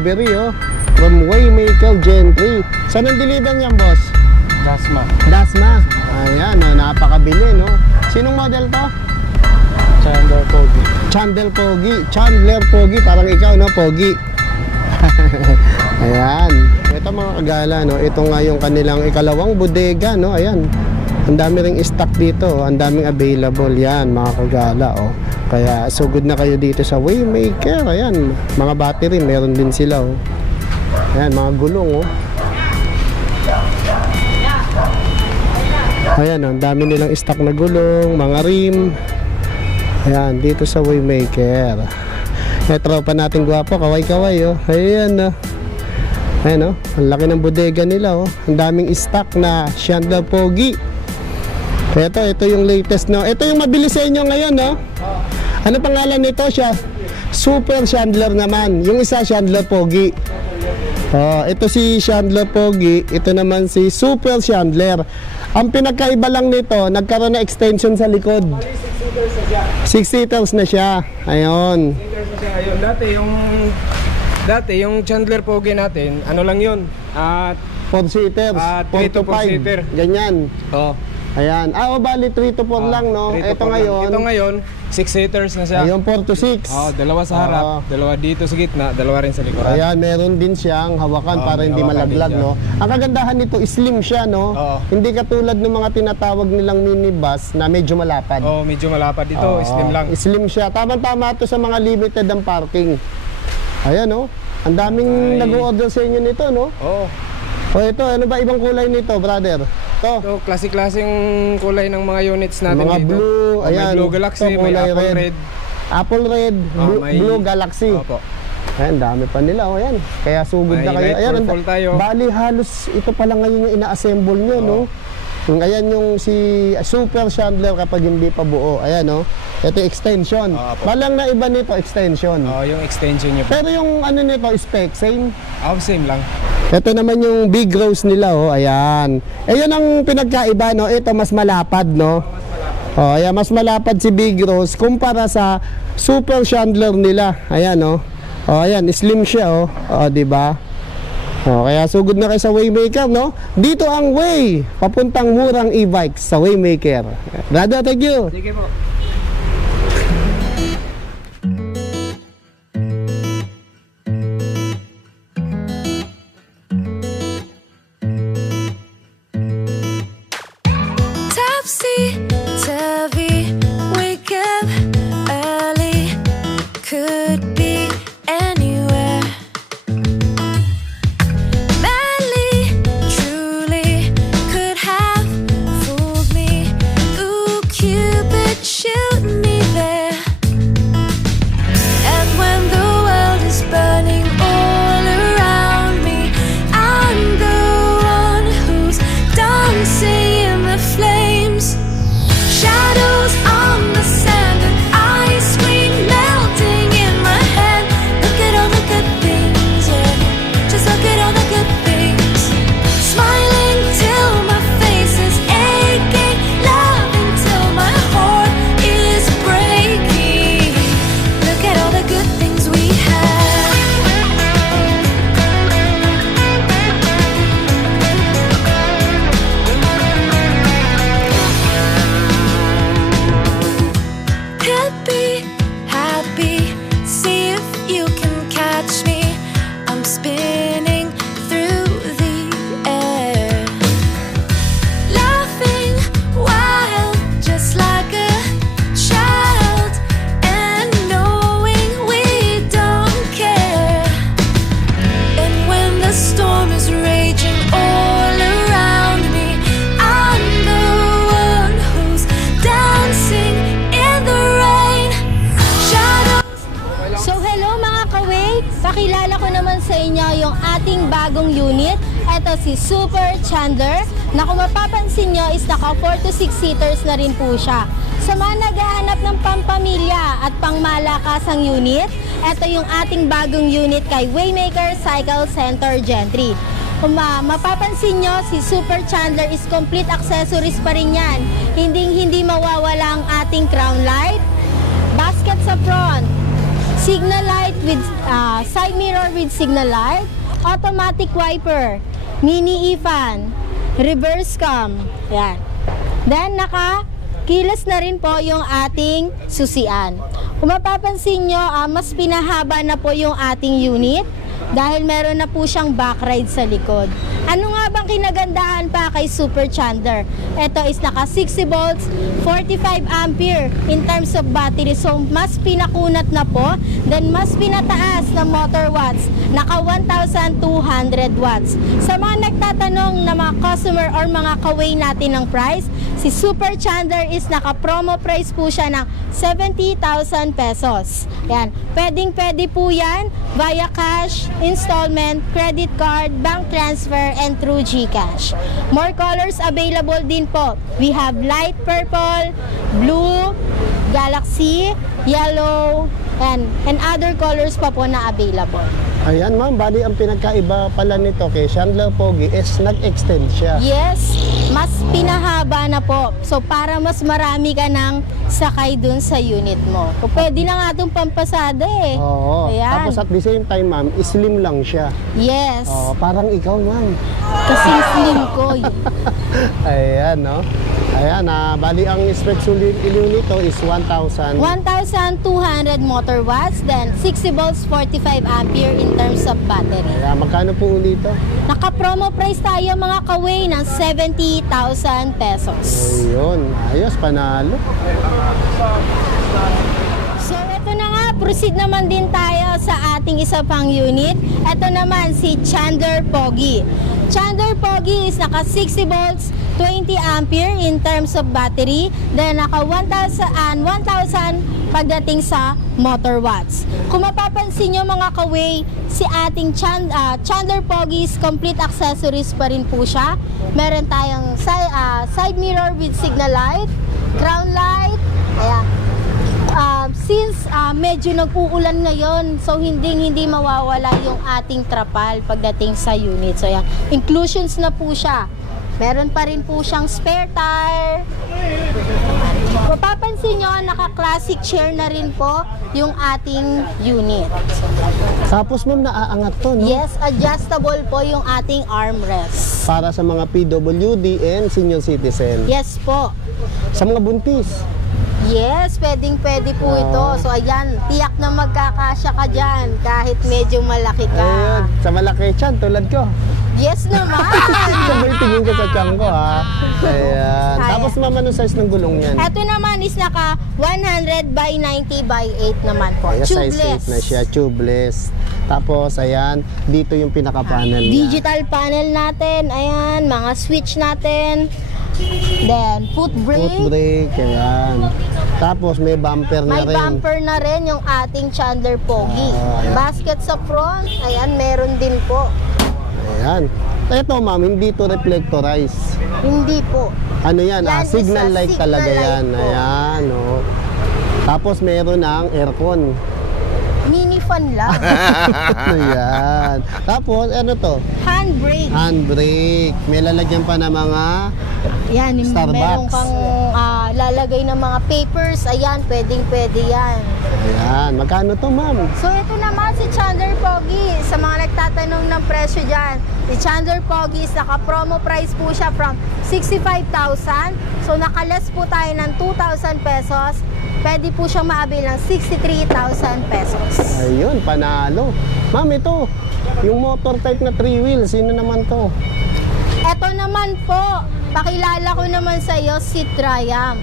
delivery, oh. From Waymaker Gentry. Saan ang deliver niyan, boss? Dasma. Dasma. Ayan, oh, napakabili, no? Sinong model to? Chandler Pogi. Chandler Pogi, parang ikaw, no? Pogi. Ayan. Ito mga kagala, no? Ito nga yung kanilang ikalawang bodega, no? Ayan. Ang dami ring stock dito, oh. Ang daming available yan, mga kagala, oh. Kaya sugod na kayo dito sa Waymaker. Ayan, mga battery, meron din sila, oh. Ayan, mga gulong, oh. Ayan, ang dami nilang stock na gulong, mga rim. Ayan, dito sa Waymaker. Tropa natin gwapo, kaway-kaway, oh. Ayan, oh. Ayan, oh. Ang laki ng bodega nila, oh. Ang daming stock na Chandler Pogi. Ito yung latest, no. Ito yung mabilis sa inyo ngayon, no. Ano pangalan nito siya? Super Chandler naman. Yung isa Chandler Pogi. Oh, ito si Chandler Pogi, ito naman si Super Chandler. Ang pinagkaiba lang nito, nagkaroon na extension sa likod. 6 seaters na siya. Ayun. 6 seaters na siya ngayon. Dati yung Chandler Pogi natin, ano lang yun? 4 seaters, 4 3 to to 4 5. seater. Ganyan. Oh. Ayan. Bali 3 to 4 lang, no? 3 to Ito 4 ngayon. Ito ngayon, 6 seaters na siya. Ayun, 4 to 6. Dalawa sa harap, dalawa dito sa gitna, dalawa rin sa likuran. Ayan, meron din siyang hawakan para hindi hawakan malaglag, din siya. no? Ang kagandahan nito, slim siya, no? Hindi katulad ng mga tinatawag nilang minibus na medyo malapad. Medyo malapad dito, slim lang. Slim siya. Tamang-tama to sa mga limited ang parking. Ayan, no? Ang daming nag-order sa inyo nito, no? Ito, ano ba ibang kulay nito, brother? Ito, klase-klaseng kulay ng mga units natin mga dito. blue, ayan. May blue galaxy, Ito, may kulay apple red. Apple red, blue galaxy. Opo. Ayan, dami pa nila, ayan. Kaya sugod na kayo. May Ayan, purple tayo. bali halos ito pa lang ngayon yung ina-assemble nyo, no? Ayan yung si Super Chandler kapag hindi pa buo. Ayan, no? Ito yung extension. Balang na iba nito, extension. Yung extension niya po. Pero yung ano nito, spec, same? Same lang. Ito naman yung big rose nila, oh. Ayan. Yun ang pinagkaiba, no? Ito mas malapad, no? Ayan, mas malapad si Big Rose kumpara sa Super Chandler nila. Ayan, no? Ayan, slim siya, oh. Di ba? Kaya sugod na kayo sa Waymaker, no? Dito ang way papuntang murang e-bikes sa Waymaker. Brother, thank you. Sige po. Topsy-turvy, wake up early, could be anywhere. Madly, truly, could have fooled me. Ooh, Cupid, shoot me there. And when the world is burning all around me, I'm the one who's dancing in the flames. Shadows on the sand and ice cream melting in my hand. Look at all the good things, yeah. Just look at all the good things. Smiling till my face is aching, loving till my heart is breaking. Look at all the good things we have. Happy, happy, see if you can catch me. I'm spinning through the air, laughing wild, just like a child, and knowing we don't care. And when the storm is raging all around me, I'm the one who's dancing in the rain. Shadows. So hello mga kaway, pakilala ko naman sa inyo yung ating bagong unit. Ito si Super Chandler, na kung mapapansin nyo is naka 4 to 6 seaters na rin po siya. Sa mga naghahanap ng pampamilya at pangmalakasang unit, ito yung ating bagong unit kay Waymaker Cycle Center Gentry. Kung mapapansin nyo, si Super Chandler is complete accessories pa rin yan. Hindi mawawala ang ating crown light, basket sa front, signal light with side mirror with signal light, automatic wiper, mini e-fan, reverse cam. Yan. Then nakakilos na rin po yung ating susian. Kung mapapansin nyo, mas pinahaba na po yung ating unit dahil meron na po siyang back ride sa likod. Ano nga bang kinagandahan pa kay Super Chandler? Ito is naka 60 volts, 45 ampere in terms of battery. So mas pinakunat na po, then mas pinataas na motor watts, naka 1,200 watts. Sa mga nagtatanong na mga customer or mga kaway natin ng price, si Super Chandler is naka promo price po siya ng 70,000 pesos. Yan, pwede po yan via cash, installment, credit card, bank transfer, and through GCash. More colors available din po. We have light purple, blue, galaxy, yellow, and other colors pa po na available. Ayan ma'am, bali ang pinagkaiba pala nito kay Chandler Pogi is nag-extend siya. Yes, mas pinahaba na po. So para mas marami ka nang sakay dun sa unit mo. So, pwede na nga itong pampasada eh. Oo. Ayan. Tapos at the same time ma'am, slim lang siya. Yes. Oo, parang ikaw ma'am. Kasi slim ko. Ayan, no? Ayan, bali ang specs unit nito is 1,000. 1,200 motor watts, then 60 volts, 45 ampere in terms of battery. Ayan, magkano po ulit ito? Naka-promo price tayo mga kaway ng 70,000 pesos. Ayun, ayos, panalo. So ito na nga, proceed naman din tayo sa ating isa pang unit. Ito naman si Chandler Pogi. Chandler Pogi is naka 60 volts, 20 ampere in terms of battery, then naka 1,000 pagdating sa motor watts. Kung mapapansin nyo mga kaway, si ating Chandler Pogi's complete accessories pa rin po siya. Meron tayong side mirror with signal light, crown light, ayan. Since medyo nag-uulan ngayon, so hindi mawawala yung ating trapal pagdating sa unit. So yan, inclusions na po siya. Meron pa rin po siyang spare tire. Mapapansin nyo, naka-classic chair na rin po yung ating unit. Tapos ma'am, naaangat to, no? Yes, adjustable po yung ating armrest. Para sa mga PWD and senior citizen. Yes po. Sa mga buntis. Yes, pwede po ito. So ayan, tiyak na magkakasya ka dyan kahit medyo malaki ka. Ayun, sa malaki tiyan, tulad ko. Yes naman! Sabay tingin ko sa tiyan ko, ha? Ayan. Kaya. Tapos ma'am, anong size ng gulong yan? Ito naman is naka 100 by 90 by 8 naman po. Ayan, size Tubeless. 8 na siya, tubeless. Tapos, ayan, dito yung pinaka-panel niya. Digital panel natin. Ayan, mga switch natin. Then, foot brake. Foot brake, ayan. Tapos, may bumper na May rin. bumper na rin yung ating Chandler Pogi. Ayan. Basket sa front. Ayan, meron din po. Ayan. Ito, ma'am, hindi to reflectorize. Hindi po. Ano yan? Yan is Signal a light signal talaga light yan. po. Ayan, oh. Tapos, meron ng aircon. Mini fan lang. Ayan. Tapos, ano to? Handbrake. Handbrake. May lalagyan pa na mga Yan, Starbucks. meron kang lalagay ng mga papers. Ayan, pwede yan. Ayan. Magkano to, ma'am? So ito naman si Chandler Pogi. Sa mga nagtatanong ng presyo dyan, si Chandler Pogi is naka-promo price po siya from 65,000. So nakalas po tayo ng 2,000 pesos. Pwede po siyang maabil ng 63,000 pesos. Ayun, panalo. Ma'am, ito. Yung motor type na 3 wheels, sino naman to? Ito naman po, pakilala ko naman sa iyo si Triumph.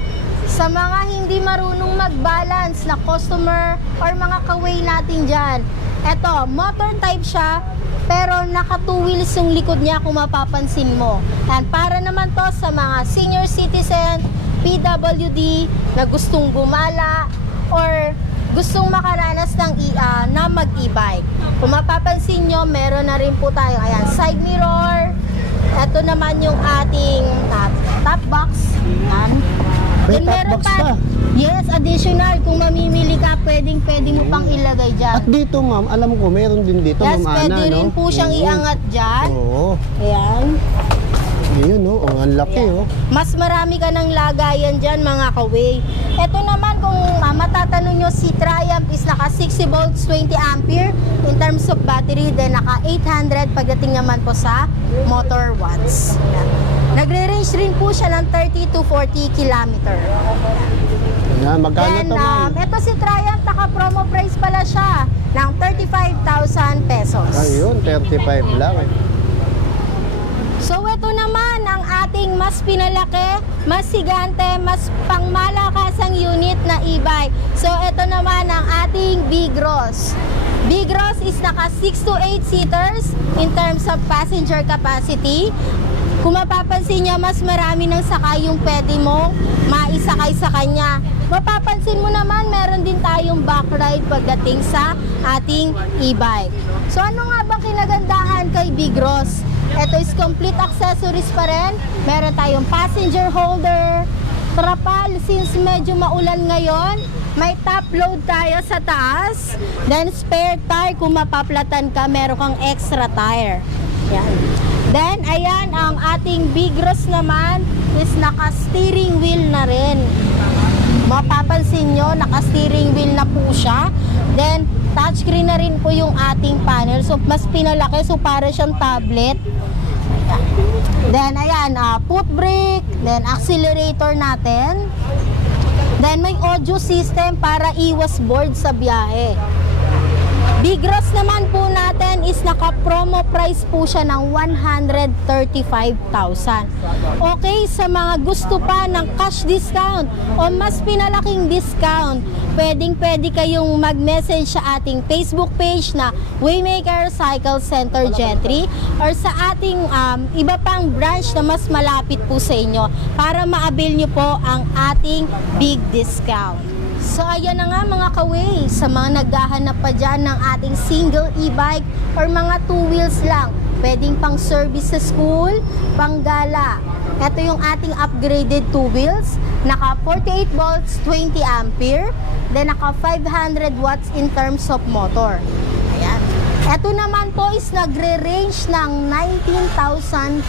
Sa mga hindi marunong mag-balance na customer or mga kaway natin dyan, ito, motor type siya, pero naka 2 wheels yung likod niya kung mapapansin mo. And para naman to sa mga senior citizen, PWD na gustong gumala or gustong makaranas ng na mag-e-bike. Kung mapapansin nyo, meron na rin po tayo, ayan, side mirror. Ito naman yung ating top box. Ayan. May Then top meron box pa. Yes, additional. Kung mamimili ka, pwede mo pang ilagay dyan. At dito, ma'am, alam ko, meron din dito, Yes, ma'am Ana, pwede rin no? po siyang Oo. iangat dyan. Oo. Ayan. Yun, no? Oh, ang laki, Ayan. oh. Mas marami ka ng lagayan dyan, mga kaway. Ito naman kung matatanong nyo, si Triumph is naka 60 volts 20 ampere in terms of battery, then naka 800 pagdating naman po sa motor watts. Yan. Nagre-range rin po siya ng 30 to 40 kilometer. Ayan, magkano Then, to ma'am? ito si Triumph, naka-promo price pala siya ng 35,000 pesos. Ayun, 35 lang eh. So, ito naman ang ating mas pinalaki, mas sigante, mas pangmalakasang unit na e-bike. So, ito naman ang ating Bigros. Bigros is naka 6 to 8 seaters in terms of passenger capacity. Kung mapapansin niya, mas marami ng sakay yung pwede mong maisakay sa kanya. Mapapansin mo naman, meron din tayong backride pagdating sa ating e-bike. So ano nga bang kinagandahan kay Bigros? Ito is complete accessories pa rin. Meron tayong passenger holder, trapal since medyo maulan ngayon. May top load tayo sa taas. Then spare tire, kung mapaplatan ka, meron kang extra tire. Yan. Then, ayan, ang ating Bigros naman is naka-steering wheel na rin. Mapapansin nyo, naka-steering wheel na po siya. Then, touchscreen na rin po yung ating panel. So, mas pinalaki. So, para siyang tablet. Ayan. Then, ayan, foot brake. Then, accelerator natin. Then, may audio system para iwas board sa biyahe. Bigros naman po natin is naka-promo price po siya ng 135,000. Okay, sa mga gusto pa ng cash discount o mas pinalaking discount, pwedeng-pwede kayong mag-message sa ating Facebook page na Waymaker Cycle Center Gentry or sa ating iba pang branch na mas malapit po sa inyo para ma-avail nyo po ang ating big discount. So ayan na nga mga kaway, sa mga naghahanap pa dyan ng ating single e-bike or mga 2 wheels lang, pwedeng pang service sa school, pang gala. Ito yung ating upgraded 2 wheels, naka 48 volts 20 ampere, then naka 500 watts in terms of motor. Ayan. Ito naman po is nagre-range ng 19,500.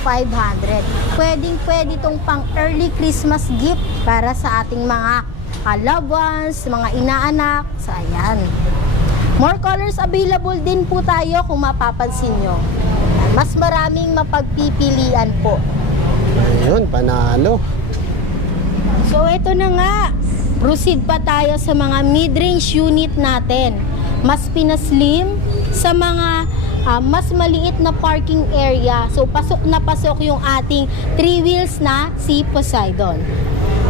Pwedeng-pwede itong pang early Christmas gift para sa ating mga loved ones, mga inaanak. So, ayan. More colors available din po tayo kung mapapansin nyo. Mas maraming mapagpipilian po. Ayun, panalo. So, ito na nga. Proceed pa tayo sa mga mid-range unit natin. Mas pinaslim sa mga mas maliit na parking area. So, pasok na pasok yung ating 3 wheels na si Poseidon.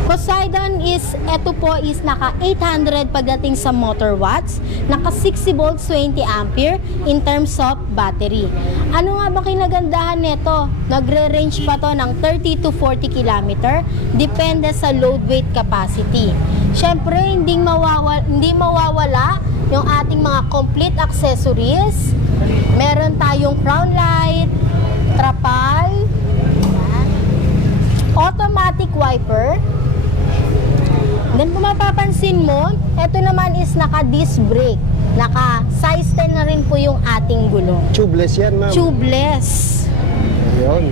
Poseidon is, eto po is naka 800 pagdating sa motor watts, naka 60 volts 20 ampere in terms of battery. Ano nga ba kinagandahan nito? Nagre-range pa to ng 30 to 40 km, depende sa load weight capacity. Syempre, hindi mawawala yung ating mga complete accessories. Meron tayong crown light, trapal, automatic wiper. Then kung mapapansin mo, ito naman is naka-disc brake. Naka-size 10 na rin po yung ating gulong. Tubeless yan ma'am. Tubeless. Ayun.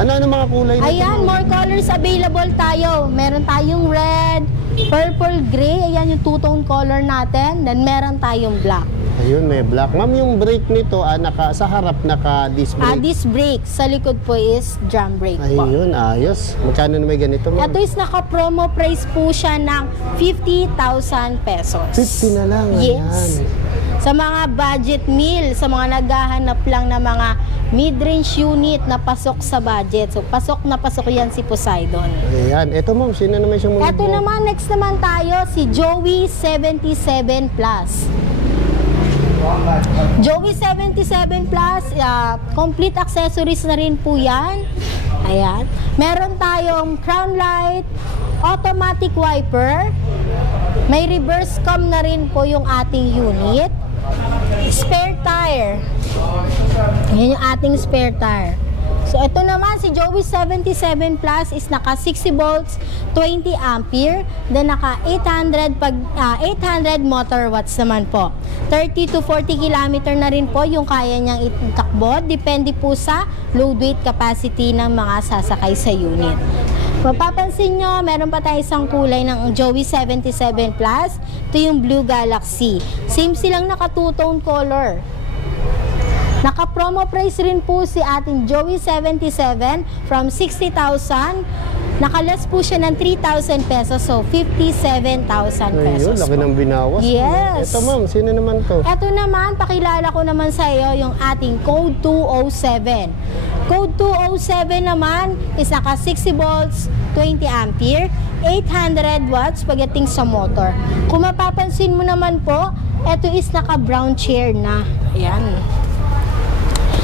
Ano mga kulay nito? Ayan, ma'am? more colors available tayo. Meron tayong red, purple, gray. Ayan yung two-tone color natin. Then meron tayong black. Ayun, may black. Ma'am, yung brake nito, sa harap naka-disc brake. Disc brake. Sa likod po is drum brake po. Ayun, ayos. Magkano na may ganito, ma'am? Ito is naka-promo price po siya ng 50,000 pesos. 50 na lang. Yes. Ayan. Sa mga budget meal, sa mga naghahanap lang ng mga mid-range unit na pasok sa budget. So, pasok na pasok yan si Poseidon. Ayan. Ito, ma'am, sino naman siyang Ito naman, next naman tayo, si Joey 77 Plus. Joey 77 Plus, complete accessories na rin po yan. Ayan. Meron tayong crown light, automatic wiper, may reverse cam na rin po yung ating unit, spare tire. Yan yung ating spare tire. So, ito naman, si Joey 77 Plus is naka 60 volts, 20 ampere, then naka 800 motor watts naman po. 30 to 40 km na rin po yung kaya niyang itakbo. Depende po sa load weight capacity ng mga sasakay sa unit. Mapapansin nyo, meron pa tayo isang kulay ng Joey 77 Plus. Ito yung Blue Galaxy. Same silang naka two-tone color. Naka-promo price rin po si ating Joey 77 from 60,000. Nakalas po siya ng 3,000 pesos. So, 57,000 Ayun, pesos. laki ng binawas. Yes. Ito ma'am, sino naman to? Ito naman, pakilala ko naman sa iyo yung ating Code 207. Code 207 naman is naka 60 volts, 20 ampere, 800 watts pagdating sa motor. Kung mapapansin mo naman po, ito is naka brown chair na. Ayan.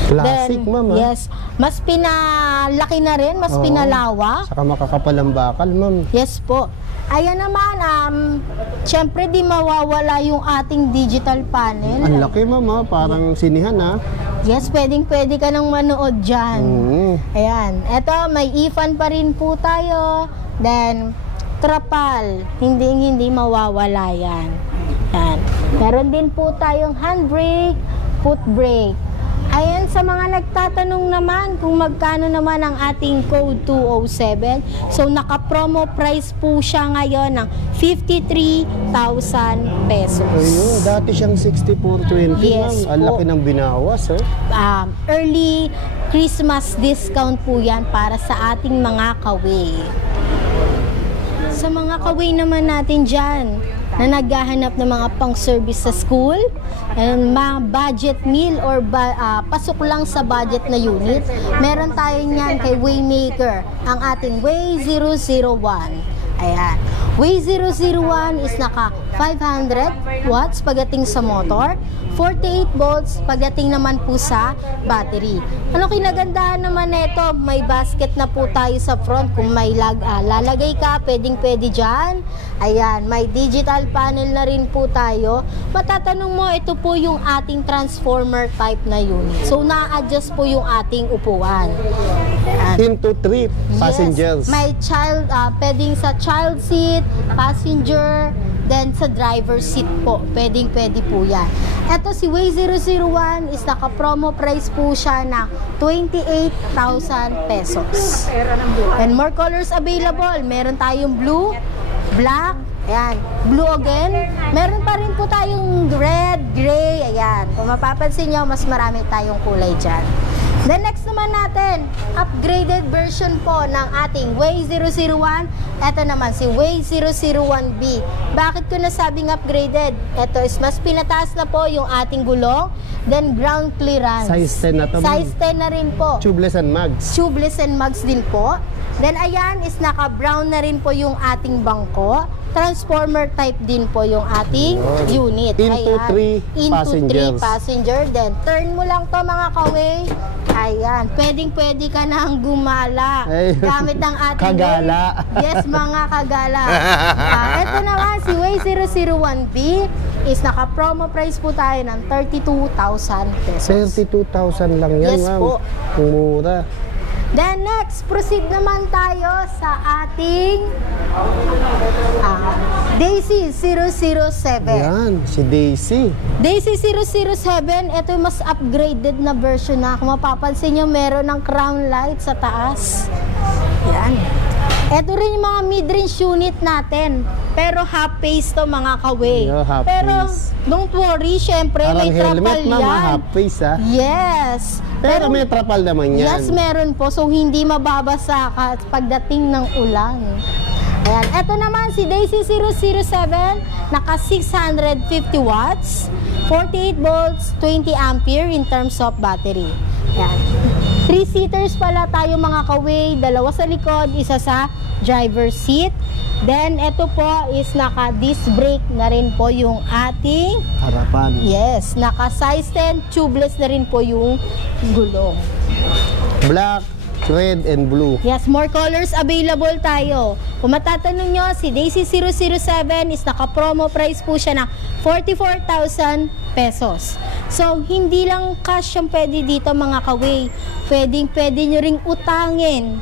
Classic Then, ma'am. yes. Mas pinalaki na rin, mas Oo. pinalawa. Saka makakapal ang bakal ma'am. Yes po. Ayan naman, syempre di mawawala yung ating digital panel. Ang laki ma'am ha, parang sinihan ha. Yes, pwede ka nang manood dyan. Ayan. Eto, may ifan pa rin po tayo. Then, trapal. Hindi mawawala yan. Ayan. Meron din po tayong handbrake, foot brake. Ayan, sa mga nagtatanong naman kung magkano naman ang ating Code 207. So, naka-promo price po siya ngayon ng 53,000 pesos. Ayun, dati siyang 6420 Yes ma'am. Ang po. laki ng binawas oh. Early Christmas discount po yan para sa ating mga kaway. Sa mga kaway naman natin dyan na naghahanap ng mga pang-service sa school, and mga budget meal or pasok lang sa budget na unit, meron tayo niyan kay Waymaker, ang ating Way 001. Ayan. Way 001 is naka 500 watts pagdating sa motor, 48 volts pagdating naman po sa battery. Ano kinagandahan naman nito? May basket na po tayo sa front. Kung may lalagay ka, pwedeng-pwede dyan. Ayan, may digital panel na rin po tayo. Matatanong mo, ito po yung ating transformer type na unit. So, na-adjust po yung ating upuan. Ayan. Into 3 passengers. Yes. May child, pwedeng sa child seat, passenger, then sa driver seat po. Pwedeng-pwede po yan. Ito si Way 001 is naka-promo price po siya na 28,000 pesos. And more colors available. Meron tayong blue, black, ayan, blue again. Meron pa rin po tayong red, gray, ayan. Kung mapapansin nyo, mas marami tayong kulay dyan. The next naman natin, upgraded version po ng ating Way 001. Ito naman si Way 001B. Bakit ko nasabing upgraded? Ito is mas pinataas na po yung ating gulong, then ground clearance. Size 10 na to, ma'am. Size 10 na rin po. Tubeless and mags. Tubeless and mags din po. Then ayan is naka-brown na rin po yung ating bangko. Transformer type din po yung ating unit. Into 3 passengers. 3 passenger. Then turn mo lang to mga kaway. Ayan, pwedeng-pwede ka nang gumala Ayun. gamit ang ating Kagala. Yes, mga kagala. Ito naman, si Way 001B is naka-promo price po tayo ng 32,000 pesos. 32,000 lang yan Yes ma'am. po. Ang mura. Then next, proceed naman tayo sa ating Daisy 007. Yan, si Daisy. Daisy 007, ito yung mas upgraded na version na. Kung mapapansin nyo, meron ng crown light sa taas. Yan. Ito rin yung mga mid-range unit natin. Pero half face to mga kaway. Yeah, half Pero face. don't worry, syempre Parang may helmet trapal ma'am, yan. half face ha. Yes. Pero may trapal naman yan. Yes, meron po. So, hindi mababasa ka pagdating ng ulan. Ayan. Ito naman, si Daisy 007, naka 650 watts, 48 volts, 20 ampere in terms of battery. Ayan. 3-seaters pala tayo mga kaway, dalawa sa likod, isa sa driver seat. Then, ito po is naka-disc brake na rin po yung ating, Harapan. yes, naka-size 10, tubeless na rin po yung gulong. Black, red, and blue. Yes, more colors available tayo. Kung matatanong nyo, si Daisy 007 is naka-promo price po siya ng 44,000 pesos. So, hindi lang cash yung pwede dito mga kaway. Pwede nyo ring utangin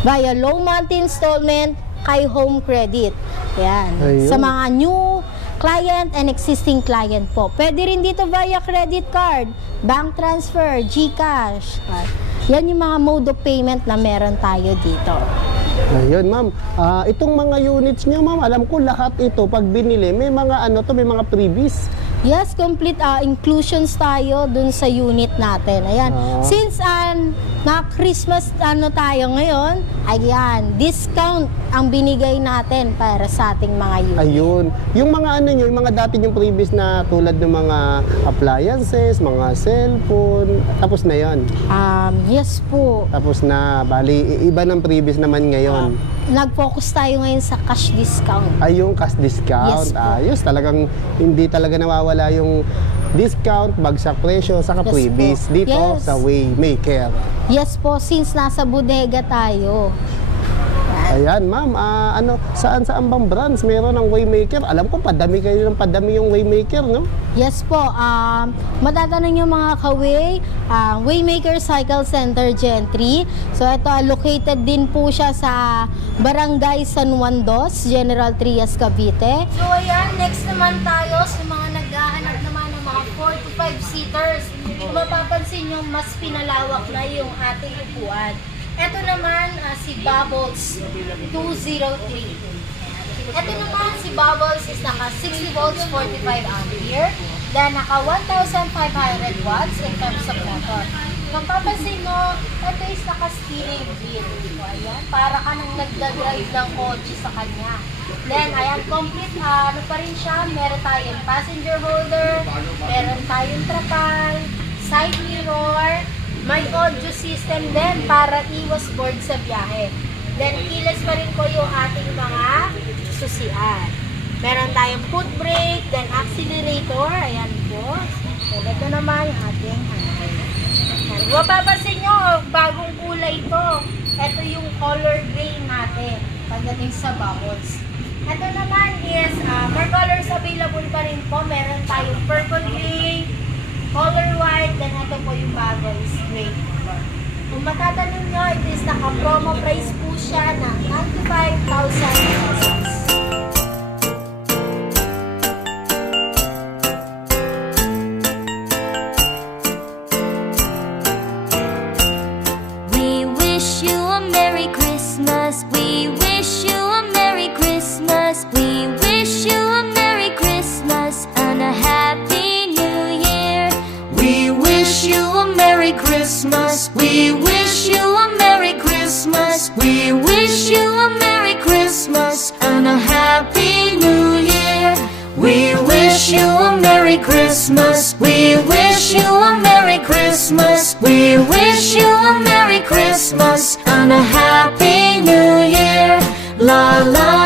via low monthly installment kay home credit. Yan. Ayun. Sa mga new client and existing client po. Pwede rin dito via credit card, bank transfer, GCash. Yan yung mga mode of payment na meron tayo dito. Ayun, ma'am. Itong mga units nyo, ma'am, alam ko lahat ito, pag binili, may mga may mga freebies. Yes, complete inclusions tayo dun sa unit natin. Ayan. Since na Christmas tayo ngayon, ayan, discount ang binigay natin para sa ating mga unit. Ayun. Yung mga nyo, yung mga dati yung freebies na tulad ng mga appliances, mga cellphone, tapos na yon. Yes po. Tapos na, bali, iba ng freebies naman ngayon. Nag-focus tayo ngayon sa cash discount. Ay, yung cash discount. Yes po. Ayos, talagang hindi talaga nawawala yung discount, bagsak presyo, saka Yes freebies po. dito Yes. sa Waymaker. Yes po, since nasa bodega tayo. Ayan, ma'am, saan bang branch meron ng Waymaker? Alam ko, padami kayo ng padami yung Waymaker, no? Yes po, matatanong yung mga kaway, Waymaker Cycle Center Gen 3. So ito, located din po siya sa Barangay San Juan Dos, General Trias, Cavite. So ayan, next naman tayo sa mga naghahanap naman ng mga 4 to 5 seaters. Kung mapapansin nyo, mas pinalawak na yung ating upuan. Ito naman si Bubbles 203. Ito naman si Bubbles is naka 60 volts 45 ampere. Then naka 1,500 watts in terms of motor. Kung papansin mo, ito is naka steering wheel. So, ayan, para ka nang nagdadrive ng kotse sa kanya. Then, ayan, complete, pa rin siya. Meron tayong passenger holder, meron tayong trapal, side mirror, may audio system din para iwas board sa biyahe. Then, keyless pa rin po yung ating mga susian. Meron tayong foot brake, then accelerator. Ayan po. So, ito naman yung ating handbrake. Mapapansin nyo, bagong kulay to. Ito yung color gray natin pagdating sa bubbles. Ito naman is, more colors available pa rin po. Meron tayong purple gray, color white, then ito po yung bago is gray. Kung matatanong nyo, it is naka-promo price po siya ng 95,000 pesos. We wish you a Merry Christmas. We wish you a Merry Christmas. We wish you a Merry Christmas and a Happy New Year. We wish you a Merry Christmas. We wish you a Merry Christmas. We wish you a Merry Christmas and a Happy New Year. We wish you a Merry Christmas. We wish you a Merry Christmas. We wish you a Merry Christmas and a Happy New Year. La la